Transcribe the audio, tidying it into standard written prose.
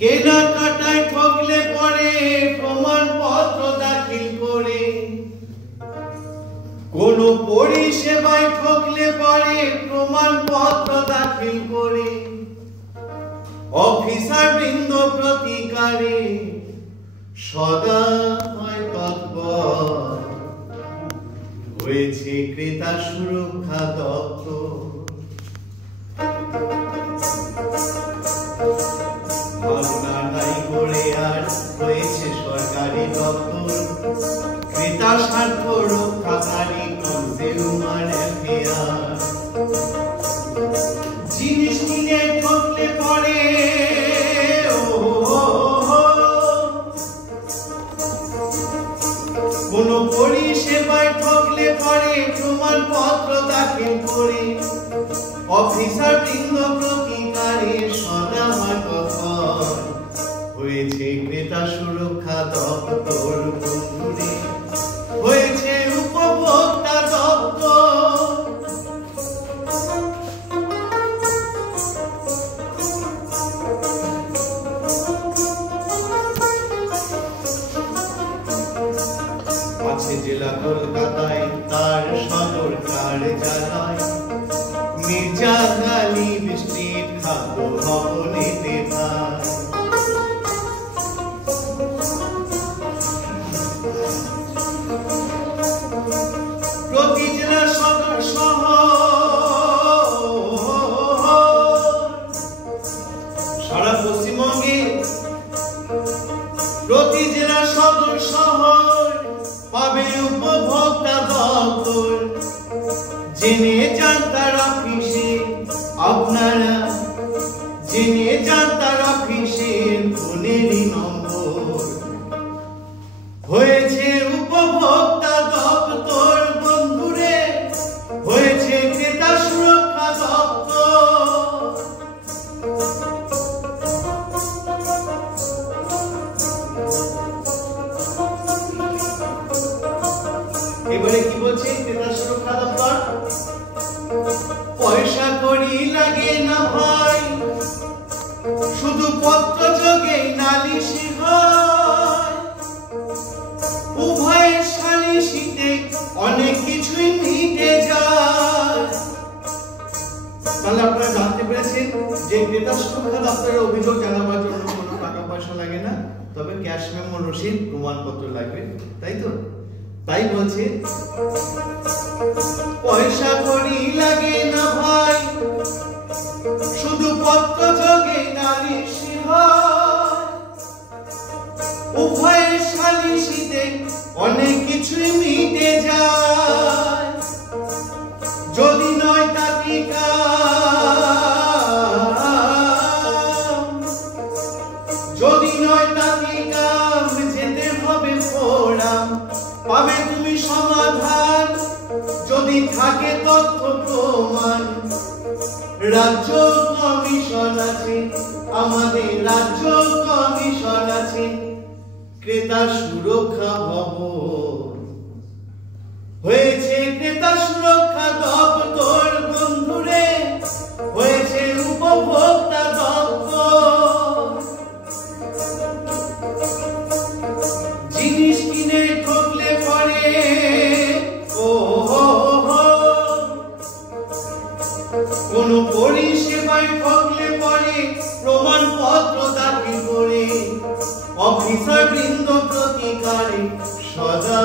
কেনাকাটায় ঠকলে পরে প্রমাণপত্র দাখিল করে, কোন পরিষেবায় ঠকলে পরে প্রমাণপত্র দাখিল করে, অফিসার বৃন্দ প্রতিকারে সদা হয় তৎপর, হয়েছে ক্রেতা সুরক্ষা দপ্তর। ভাবনা নাই করে আর হয়েছে সরকারি দপ্তর, ক্রেতা স্বার্থ রক্ষাকারী কনজিউমার অ্যাফেয়ার। জিনিস কিনে ঠকলে পরে কোন পরিষেবায় ঠকলে পরে প্রমাণপত্র দাখিল করে, অফিসার বৃন্দ প্রতিকারে সদা হয় তৎপর, হয়েছে ক্রেতা সুরক্ষা দপ্তর বন্ধুরে, হয়েছে উপভোক্তা দপ্তর। আছে জেলা কলকাতায় তার সদর কার্যালয়, মির্জা গালিব স্ট্রিট খাদ্য ভবনেতে তার। প্রতি জেলা সদর শহর সারা পশ্চিমবঙ্গে, প্রতি জেলা সদর শহর পাবে উপভোক্তা দপ্তর। জেনে যান তার অফিসে আপনারা, জেনে যান তার অফিসের ফোনেরই নম্বর, হয়েছে উপভোক্তা দপ্তর বন্ধুরে, হয়েছে ক্রেতা সুরক্ষা দপ্তর। এবারে কি বলছে ক্রেতা সুরক্ষা দপ্তর? পয়সা কড়ি লাগে না ভাই, শুধু পত্র যোগেই নালিশি হয়, উভয়ের সালিশিতে অনেক কিছুই মিটে যায়। তাহলে আপনারা জানতে পেরেছেন যে ক্রেতা সুরক্ষা দপ্তরের অভিযোগ জানাবার জন্য কোনো টাকা পয়সা লাগে না, তবে ক্যাশ মেমো, রসিদ, প্রমাণপত্র লাগবে, তাই তো? তাই বলছে পয়সা কড়ি লাগে না ভাই, শুধু পত্র যোগে নালিশি হয়, উভয়ের সালিশিতে অনেক কিছুই মিটে যায়। যদি নয় তাতে কাম, যদি নয় তাতে কাম, যেতে হবে ফোরাম, পাবে তুমি সমাধান যদি থাকে তথ্য প্রমাণ। রাজ্য কমিশন আছে, আমাদের রাজ্য কমিশন আছে, ক্রেতা সুরক্ষা ভবন, হয়েছে ক্রেতা সুরক্ষা দপ্তর বন্ধুরে, হয়েছে উপভোক্তা দপ্তর। জিনিস কিনে ঠকলে পরে কোন পরিষেবায় ঠকলে পরে প্রমাণপত্র দাখিল করে, অফিসার বৃন্দ প্রতিকারে সদা